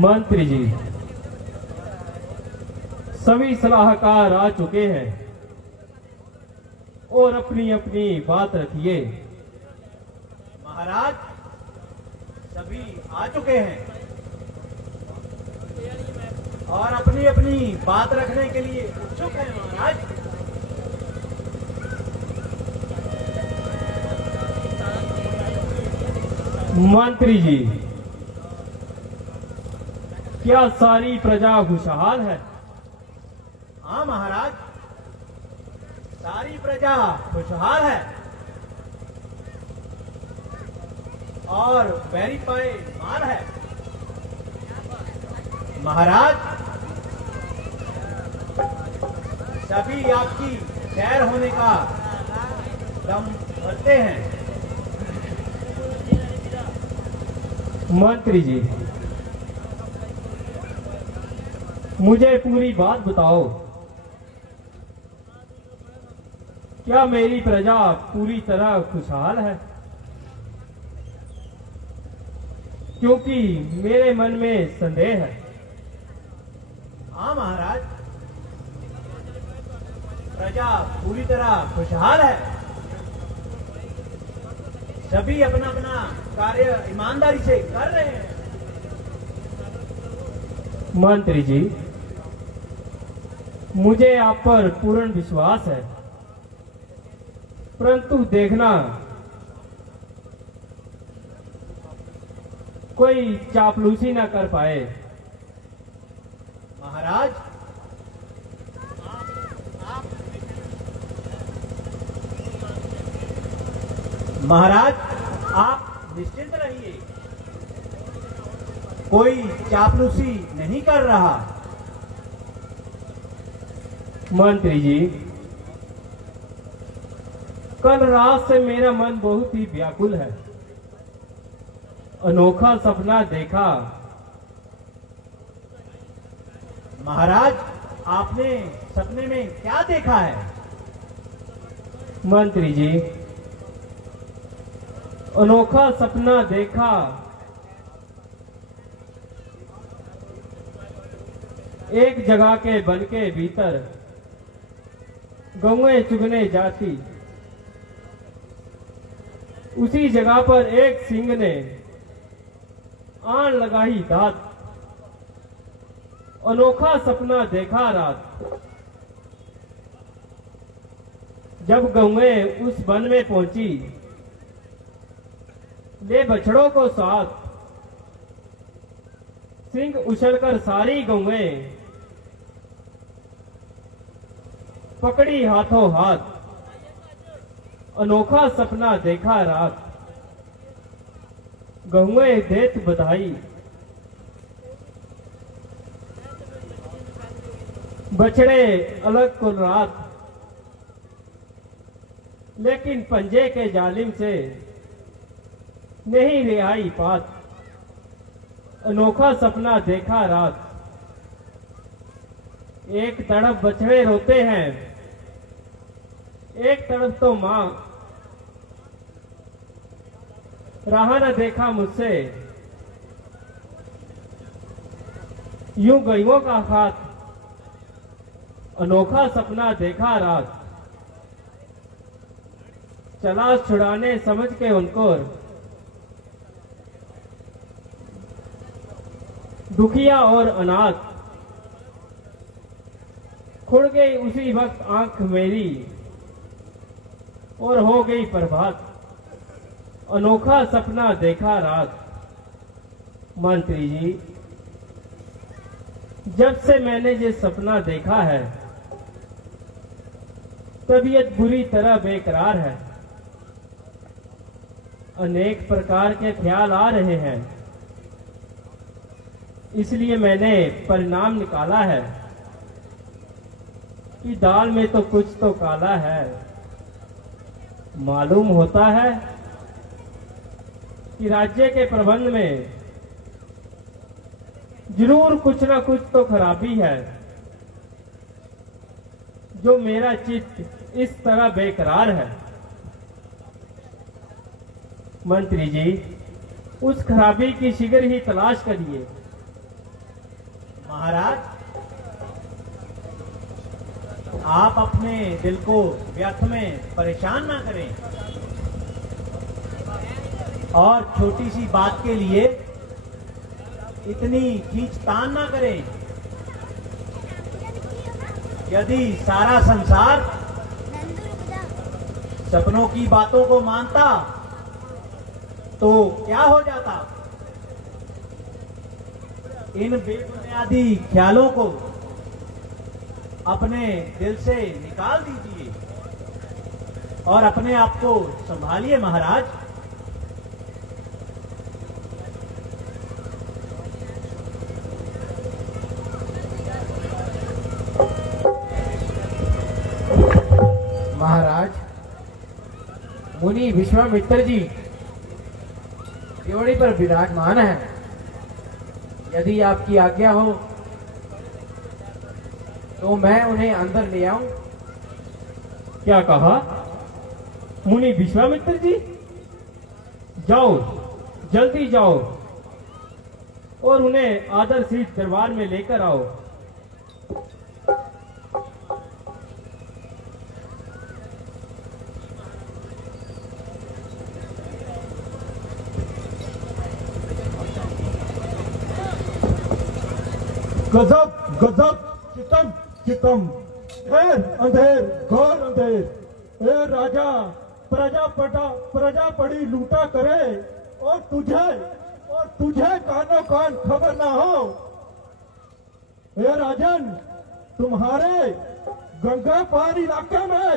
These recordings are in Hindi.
मंत्री जी, सभी सलाहकार आ चुके हैं और अपनी अपनी बात रखिए। महाराज, सभी आ चुके हैं और अपनी अपनी बात रखने के लिए उत्सुक हैं। महाराज, मंत्री जी, क्या सारी प्रजा खुशहाल है? हाँ महाराज, सारी प्रजा खुशहाल है और वेरीफाई माल है। महाराज, सभी आपकी खैर होने का दम भरते हैं। मंत्री जी, मुझे पूरी बात बताओ। क्या मेरी प्रजा पूरी तरह खुशहाल है? क्योंकि मेरे मन में संदेह है। हाँ महाराज, प्रजा पूरी तरह खुशहाल है। सभी अपना अपना कार्य ईमानदारी से कर रहे हैं। मंत्री जी, मुझे आप पर पूर्ण विश्वास है, परंतु देखना कोई चापलूसी ना कर पाए। महाराज, महाराज, आप निश्चिंत रहिए, कोई चापलूसी नहीं कर रहा। मंत्री जी, कल रात से मेरा मन बहुत ही व्याकुल है। अनोखा सपना देखा। महाराज, आपने सपने में क्या देखा है? मंत्री जी, अनोखा सपना देखा। एक जगह के वन के भीतर गौएं चुगने जाती। उसी जगह पर एक सिंह ने आन लगाई दांत। अनोखा सपना देखा रात। जब गौएं उस वन में पहुंची, ले बछड़ों को साथ, सिंह उछलकर सारी गौएं पकड़ी हाथों हाथ। अनोखा सपना देखा रात। गौएं देत बधाई। बछड़े अलग कुल रात, लेकिन पंजे के जालिम से नहीं रिहाई पात। अनोखा सपना देखा रात। एक तरफ बछड़े रोते हैं, एक तरफ तो मां। राह न देखा मुझसे, यूं गईयों का हाथ। अनोखा सपना देखा रात। चला छुड़ाने समझ के उनको, दुखिया और अनाथ। खुड़ गई उसी वक्त आंख मेरी और हो गई प्रभात। अनोखा सपना देखा रात। मंत्री जी, जब से मैंने ये सपना देखा है, तबीयत बुरी तरह बेकरार है। अनेक प्रकार के ख्याल आ रहे हैं। इसलिए मैंने परिणाम निकाला है कि दाल में तो कुछ तो काला है। मालूम होता है कि राज्य के प्रबंध में जरूर कुछ ना कुछ तो खराबी है, जो मेरा चित्त इस तरह बेकरार है। मंत्री जी, उस खराबी की शीघ्र ही तलाश करिए महाराज, आप अपने दिल को व्यर्थ में परेशान ना करें और छोटी सी बात के लिए इतनी खींचतान ना करें। यदि सारा संसार सपनों की बातों को मानता तो क्या हो जाता। इन बेबुनियादी ख्यालों को अपने दिल से निकाल दीजिए और अपने आप को संभालिए महाराज। महाराज, मुनि विश्वामित्र जी त्रिवेणी पर विराजमान है। यदि आपकी आज्ञा हो तो मैं उन्हें अंदर ले आऊं। क्या कहा? मुनि विश्वामित्र जी? जाओ, जल्दी जाओ और उन्हें आदर से दरबार में लेकर आओ। गजब गजब, चितम चितम, ढेर अंधेर, घोर अंधेर। ए राजा, प्रजा पड़ी लूटा करे और तुझे कानो कान खबर ना हो। ए राजन, तुम्हारे गंगा पार इलाके में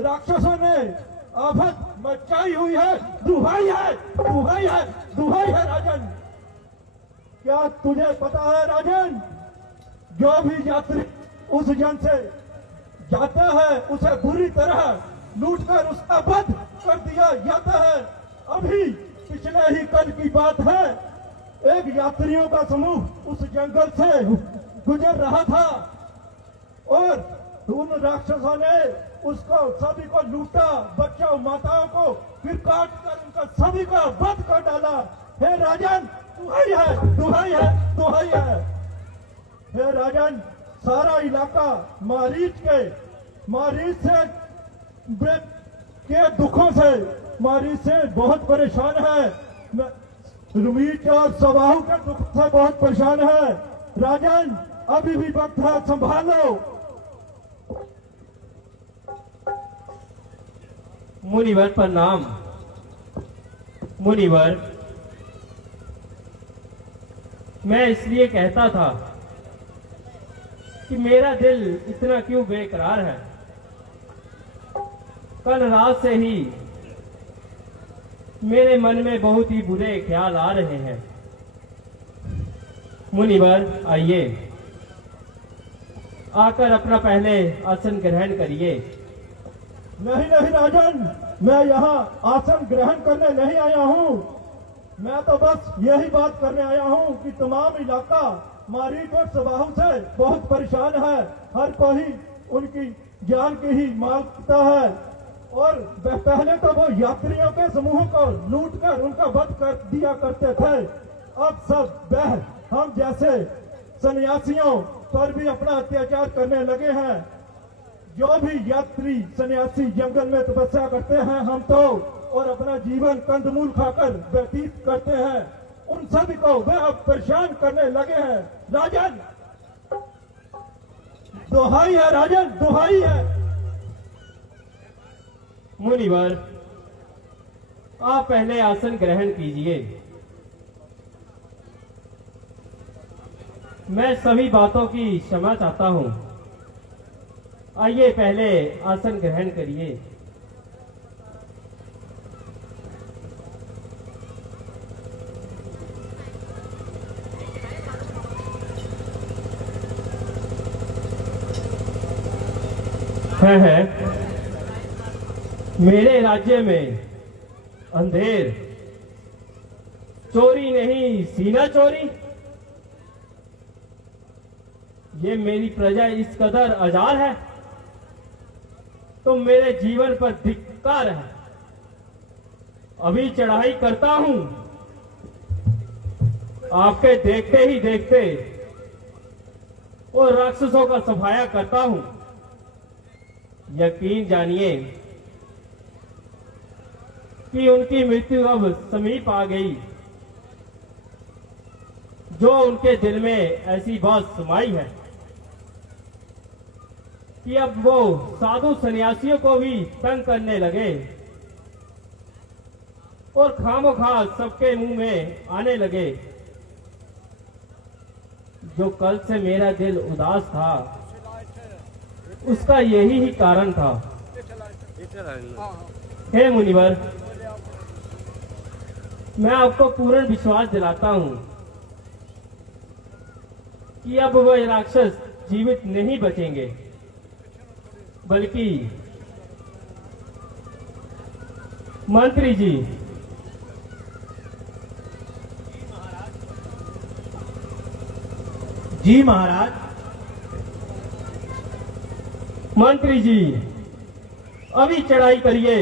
राक्षसों ने आफत मचाई हुई है। दुहाई है राजन। क्या तुझे पता है राजन, जो भी यात्री उस जन से जाता है उसे बुरी तरह लूटकर उसका वध कर दिया जाता है। अभी पिछले ही कल की बात है, एक यात्रियों का समूह उस जंगल से गुजर रहा था और उन राक्षसों ने उसको सभी को लूटा, बच्चों माताओं को, फिर काट कर उनका सभी का वध कर डाला। हे राजन, दुहाई है। हे राजन, सारा इलाका मारीच के दुखों से, मारीच से बहुत परेशान है। रुमीच और सबाहु के दुख से बहुत परेशान है। राजन, अभी भी वक्त है, संभालो। मुनिवर प्रणाम। मुनिवर, मैं इसलिए कहता था कि मेरा दिल इतना क्यों बेकरार है। कल रात से ही मेरे मन में बहुत ही बुरे ख्याल आ रहे हैं। मुनिवर, आइए, आकर अपना पहले आसन ग्रहण करिए। नहीं राजन, मैं यहाँ आसन ग्रहण करने नहीं आया हूँ। मैं तो बस यही बात करने आया हूँ कि तमाम इलाका मारीच और सबाहु से बहुत परेशान है। हर कोई उनकी जान की ही मांगता है और पहले तो वो यात्रियों के समूह को लूटकर उनका वध कर दिया करते थे। अब सब हम जैसे सन्यासियों पर भी अपना अत्याचार करने लगे हैं। जो भी यात्री सन्यासी जंगल में तपस्या करते हैं, हम तो और अपना जीवन कंदमूल खाकर व्यतीत करते हैं, उन सभी को वे अब परेशान करने लगे हैं। राजन, दुहाई है राजन, दुहाई है। मुनिवर, आप पहले आसन ग्रहण कीजिए। मैं सभी बातों की क्षमा चाहता हूँ। आइए, पहले आसन ग्रहण करिए। है मेरे राज्य में अंधेर, चोरी नहीं सीना चोरी। ये मेरी प्रजा इस कदर अजार है तो मेरे जीवन पर धिक्कार है। अभी चढ़ाई करता हूं, आपके देखते ही देखते और राक्षसों का सफाया करता हूं। यकीन जानिए कि उनकी मृत्यु अब समीप आ गई। जो उनके दिल में ऐसी बात समाई है कि अब वो साधु सन्यासियों को भी तंग करने लगे और खामोखा सबके मुंह में आने लगे। जो कल से मेरा दिल उदास था, उसका यही ही कारण था। हे मुनिवर, मैं आपको पूर्ण विश्वास दिलाता हूं कि अब वह राक्षस जीवित नहीं बचेंगे, बल्कि मंत्री जी, जी महाराज। मंत्री जी अभी चढ़ाई करिए।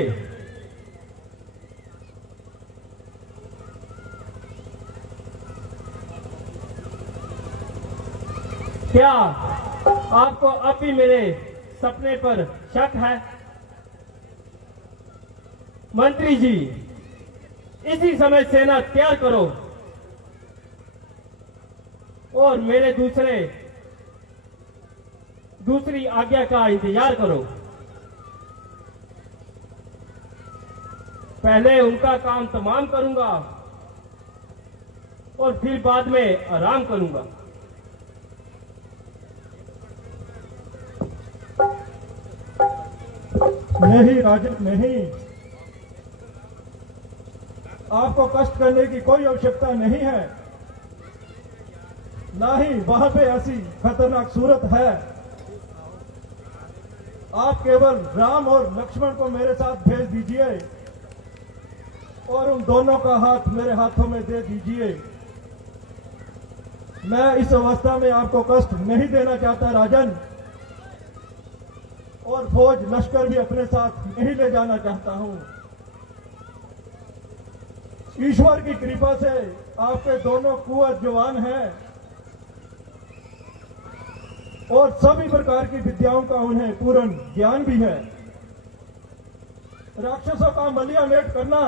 क्या आपको अब भी मेरे सपने पर शक है? मंत्री जी, इसी समय सेना तैयार करो और मेरे दूसरी आज्ञा का इंतजार करो। पहले उनका काम तमाम करूंगा और फिर बाद में आराम करूंगा। नहीं राजन, नहीं। आपको कष्ट करने की कोई आवश्यकता नहीं है। ना ही वहां पे ऐसी खतरनाक सूरत है। आप केवल राम और लक्ष्मण को मेरे साथ भेज दीजिए और उन दोनों का हाथ मेरे हाथों में दे दीजिए। मैं इस अवस्था में आपको कष्ट नहीं देना चाहता राजन, और फौज लश्कर भी अपने साथ नहीं ले जाना चाहता हूं। ईश्वर की कृपा से आपके दोनों कुंवर जवान हैं और सभी प्रकार की विद्याओं का उन्हें पूर्ण ज्ञान भी है। राक्षसों का मलिया मेट करना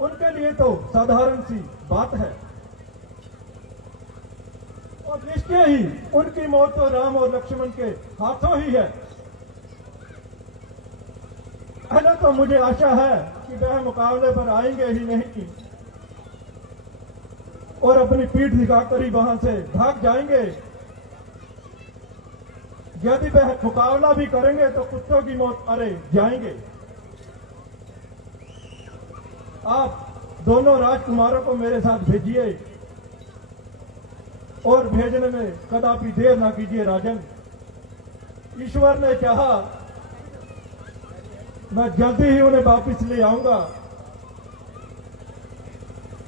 उनके लिए तो साधारण सी बात है और निश्चय ही उनकी मौत तो राम और लक्ष्मण के हाथों ही है। पहले तो मुझे आशा है कि वह मुकाबले पर आएंगे ही नहीं और अपनी पीठ दिखाकर ही वहां से भाग जाएंगे। यदि वह मुकाबला भी करेंगे तो कुत्तों की मौत अरे जाएंगे। आप दोनों राजकुमारों को मेरे साथ भेजिए और भेजने में कदापि देर ना कीजिए राजन। ईश्वर ने चाहा मैं जल्दी ही उन्हें वापिस ले आऊंगा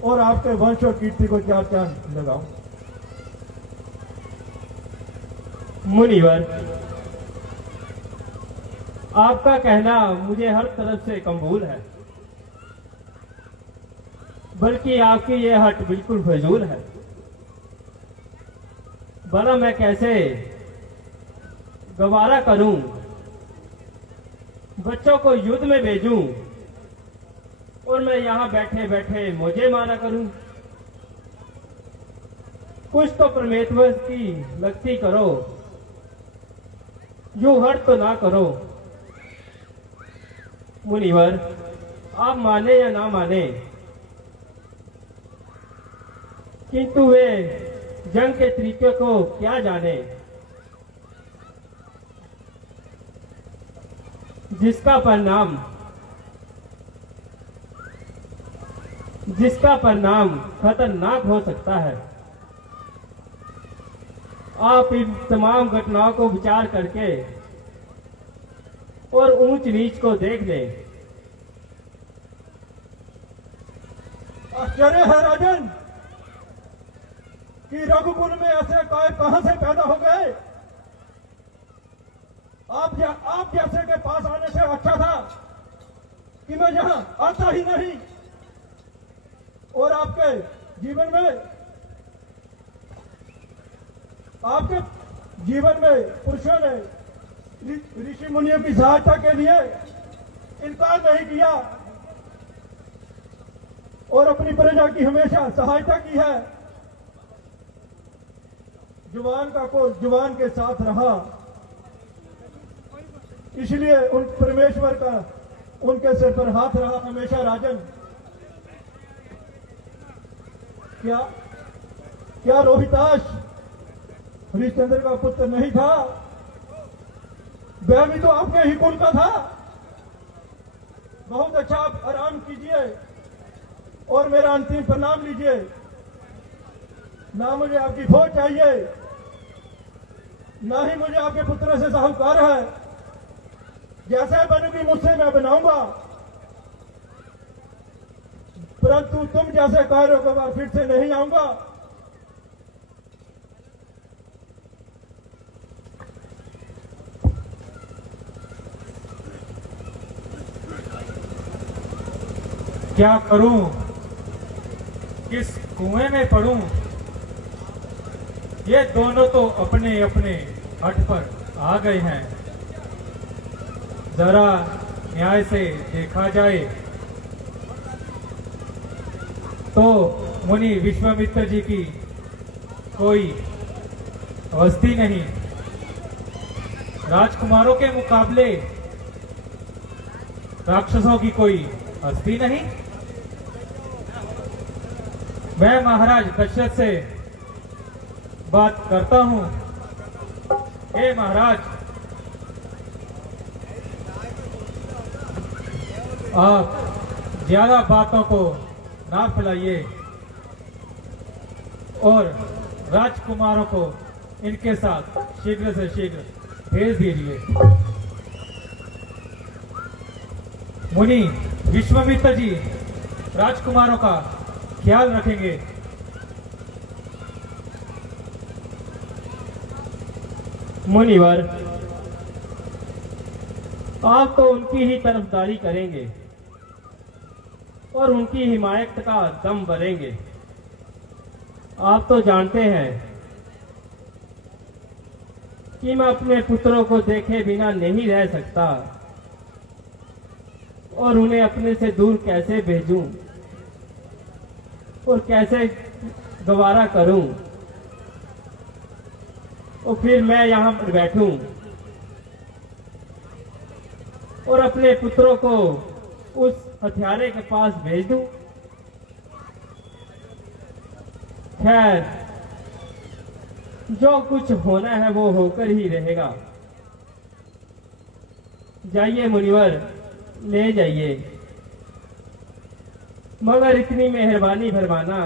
और आपके वंश और कीर्ति को चार चांद लगाऊंगा। मुनिवर, आपका कहना मुझे हर तरफ से कबूल है, बल्कि आपकी यह हट बिल्कुल फजूल है। भला मैं कैसे गवारा करूं, बच्चों को युद्ध में भेजूं और मैं यहां बैठे बैठे मुझे मारा करूं। कुछ तो परमेश्वर की भक्ति करो, यूं हट तो ना करो। मुनिवर, आप माने या ना माने, किंतु वे जंग के तरीके को क्या जाने, जिसका परिणाम खतरनाक हो सकता है। आप इन तमाम घटनाओं को विचार करके और ऊंच नीच को देख लें। आश्चर्य है राजन कि रघुकुल में ऐसे काय कहां से पैदा हो गए। आप जैसे के पास आने से अच्छा था कि मैं यहां आता ही नहीं और आपके जीवन में आपके जीवन में पुरुषों ने ऋषि मुनियों की सहायता के लिए इनकार नहीं किया और अपनी प्रजा की हमेशा सहायता की है। जुबान का को जुबान के साथ रहा, इसलिए उन परमेश्वर का उनके सिर पर हाथ रहा हमेशा। राजन, क्या रोहिताश हरिश्चंद्र का पुत्र नहीं था? वह भी तो आपके ही कुल का था। बहुत अच्छा, आप आराम कीजिए और मेरा अंतिम प्रणाम लीजिए। ना मुझे आपकी फौज चाहिए, ना ही मुझे आपके पुत्र से साहूकार है। जैसे बनूंगी मुझसे मैं बनाऊंगा, परंतु तुम जैसे कार्यों को मैं फिर से नहीं आऊंगा। क्या करूं, किस कुएं में पड़ूं? ये दोनों तो अपने अपने हट पर आ गए हैं। जरा न्याय से देखा जाए तो मुनि विश्वामित्र जी की कोई अवस्थी नहीं। राजकुमारों के मुकाबले राक्षसों की कोई हस्ती नहीं। मैं महाराज दशरथ से बात करता हूं। हे महाराज, आप ज्यादा बातों को ना फैलाइए और राजकुमारों को इनके साथ शीघ्र से शीघ्र भेज दीजिए। मुनि विश्वामित्र जी राजकुमारों का ख्याल रखेंगे। मुनिवर, आप तो उनकी ही तरफदारी करेंगे और उनकी हिमायत का दम भरेंगे। आप तो जानते हैं कि मैं अपने पुत्रों को देखे बिना नहीं रह सकता और उन्हें अपने से दूर कैसे भेजूं और कैसे गवारा करूं और फिर मैं यहां पर बैठूं और अपने पुत्रों को उस हथियारे के पास भेज दूं। खैर, जो कुछ होना है वो होकर ही रहेगा। जाइए मुनिवर, ले जाइए, मगर इतनी मेहरबानी फरमाना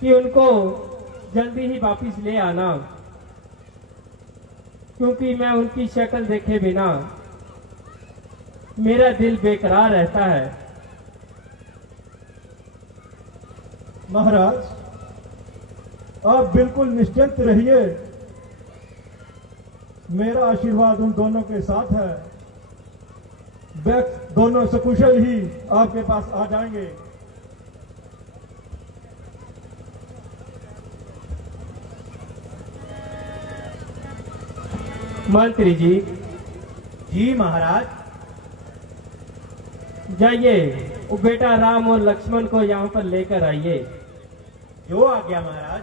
कि उनको जल्दी ही वापिस ले आना, क्योंकि मैं उनकी शक्ल देखे बिना मेरा दिल बेकरार रहता है। महाराज, आप बिल्कुल निश्चिंत रहिए, मेरा आशीर्वाद उन दोनों के साथ है। वे दोनों सकुशल ही आपके पास आ जाएंगे। मंत्री जी, जी महाराज। जाइए, वो बेटा राम और लक्ष्मण को यहाँ पर लेकर आइए। जो आ गया महाराज।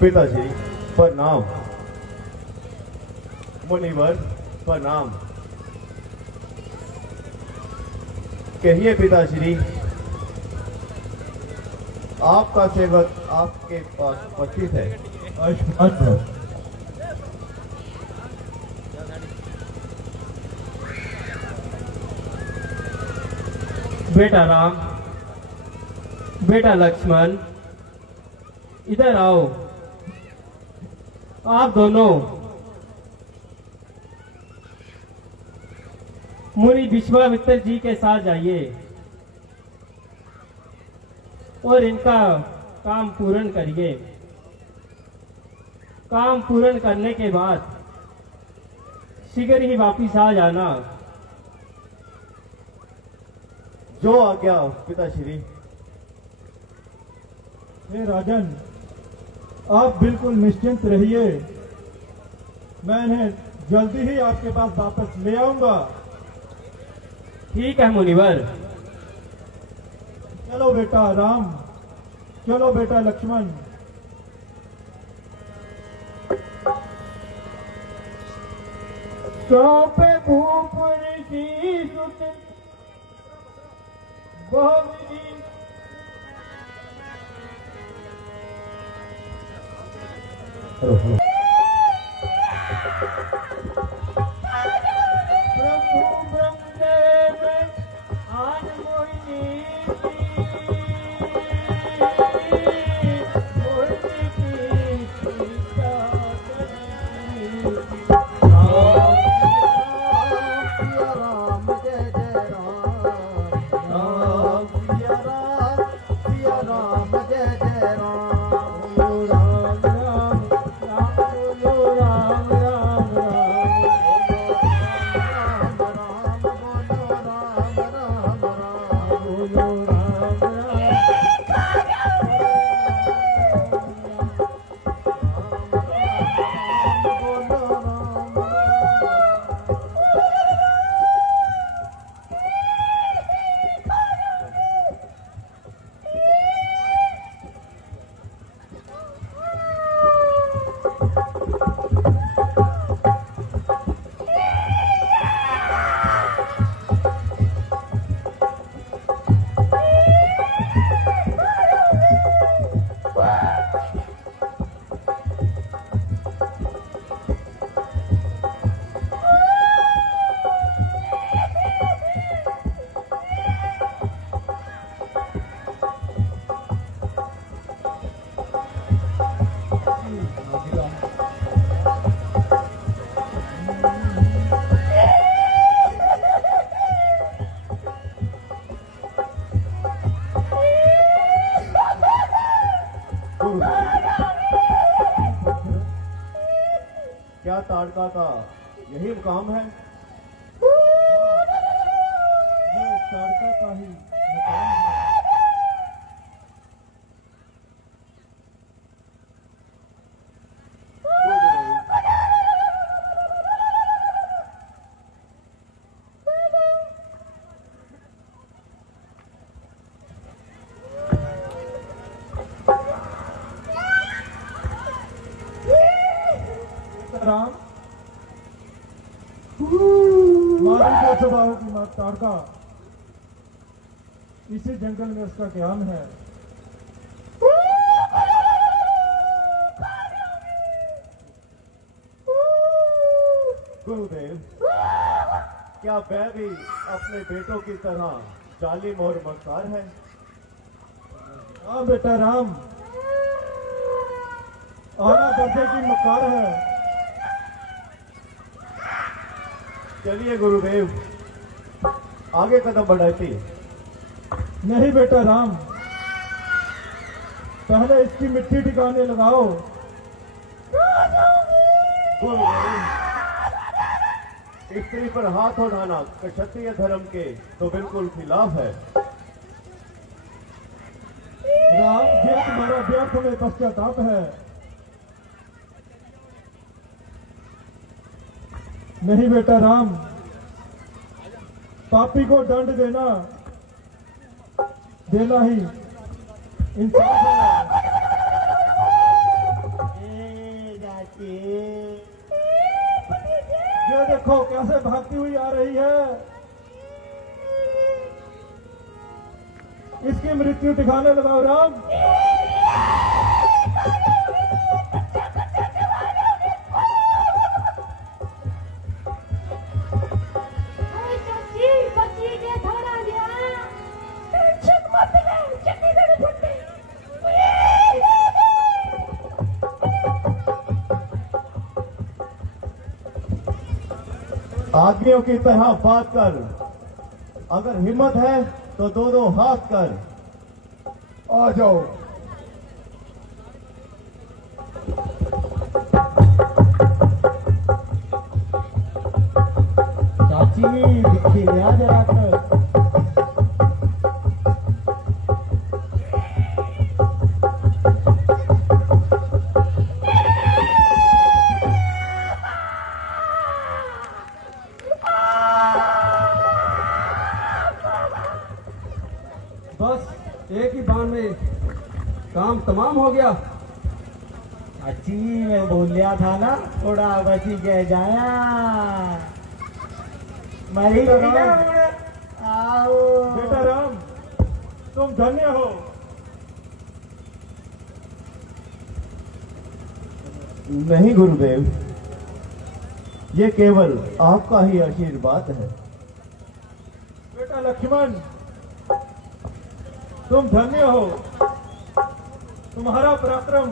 पिताजी प्रणाम। मुनिवर प्रणाम। कहिए पिताश्री, आपका सेवक आपके पास उपस्थित है। आयुष्मान। बेटा राम, बेटा लक्ष्मण, इधर आओ। आप दोनों मुनि विश्वामित्र जी के साथ जाइए और इनका काम पूर्ण करिए। काम पूर्ण करने के बाद शीघ्र ही वापिस आ जाना। जो आज्ञा पिताश्री। हे राजन, आप बिल्कुल निश्चिंत रहिए, मैं इन्हें जल्दी ही आपके पास वापस ले आऊंगा। ठीक है मुनिवर। चलो बेटा राम, चलो बेटा लक्ष्मण। सौंपे भूप ऋषि सुत बहुविधि प्रभु ब्रह्मदेव आन मोहिनी क्या ताड़का का यही मुकाम है? ये ताड़का का ही मुकाम है। राम, मारी का स्वभाव की मां ताड़का, इसी जंगल में उसका ज्ञान है। गुरुदेव, क्या वह भी अपने बेटों की तरह जालिम और मक्कार है? हाँ बेटा राम, आला दर्जे की मक्कार है। चलिए गुरुदेव, आगे कदम बढ़ाती। नहीं बेटा राम, पहले इसकी मिट्टी ठिकाने लगाओ। गुरुदेव, स्त्री पर हाथ उठाना क्षत्रिय धर्म के तो बिल्कुल खिलाफ है। राम, ये तुम्हारा व्यर्थ में पश्चाताप है। नहीं बेटा राम, पापी को दंड देना ही इंसाफ है। ये देखो कैसे भागती हुई आ रही है। इसकी मृत्यु ठिकाने लगाओ राम। आदमियों की तरह बात कर, अगर हिम्मत है तो दो हाथ कर। आ जाओ। चाची दिखी लिया जरा कर। बस एक ही बार में काम तमाम हो गया। अच्छी मैं बोल लिया था ना थोड़ा बची के जाया मरी गई ना। आओ बेटा राम, तुम धन्य हो। नहीं गुरुदेव, ये केवल आपका ही आशीर्वाद है। बेटा लक्ष्मण, तुम धन्य हो। तुम्हारा पराक्रम,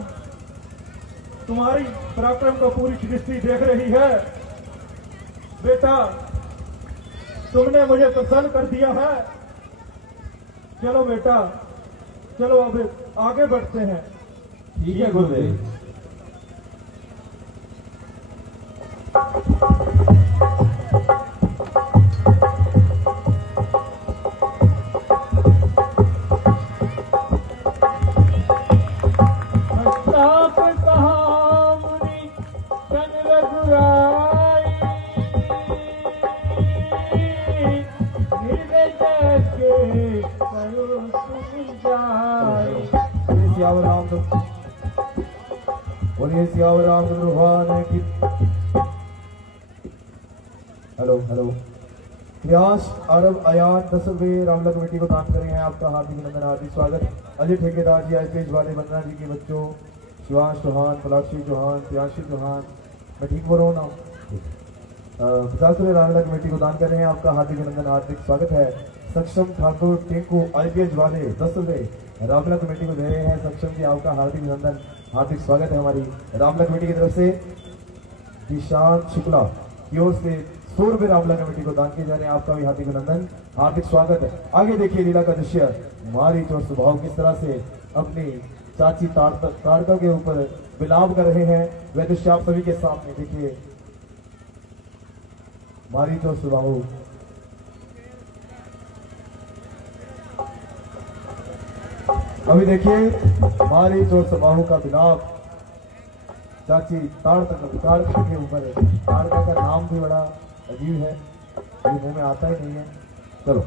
तुम्हारी पराक्रम को पूरी सृष्टि देख रही है। बेटा, तुमने मुझे प्रसन्न कर दिया है। चलो बेटा, चलो अब आगे बढ़ते हैं। ठीक है गुरुदेव। सियावर रामचंद्र, बोलिए सियावर रामचंद्र भगवान की। Hello hello. प्रयास अरब अयान 10 रामला कमेटी को दान करे हैं। आपका हार्दिक अभिनंदन, हार्दिक स्वागत। अजय ठेकेदार जी, आईपीएस वाले, वंदना जी के बच्चों, शिवांश चौहान, पलाक्षी चौहान, प्रियांशी चौहान, मैं ठीक बोल रहा हूँ ना? 50 रामला कमेटी को दान कर रहे हैं। आपका हार्दिक अभिनंदन, हार्दिक स्वागत है। सक्षम ठाकुर टिंकू आईपीएस वाले 10 रुपए रामला कमेटी को दे रहे हैं। सक्षम जी, आपका हार्दिक अभिनंदन, हार्दिक स्वागत है। हमारी रामला कमेटी की तरफ से दिशांत शुक्ला की ओर से 100 रुपए रामला कमेटी को दान किए जा रहे हैं। आपका भी हार्दिक अभिनंदन, हार्दिक स्वागत है। आगे देखिए लीला का दृश्य, मारीच और स्वभाव किस तरह से अपनी चाची ताड़का के ऊपर विलाप कर रहे हैं। वह दृश्य आप सभी के सामने देखिए। मारीच और स्वभाव, अभी देखिए मारीच और स्वभाव का विलाप चाची ताड़का के ऊपर। ताड़का का नाम भी बड़ा अजीब है, ये मुंह में आता ही नहीं है। चलो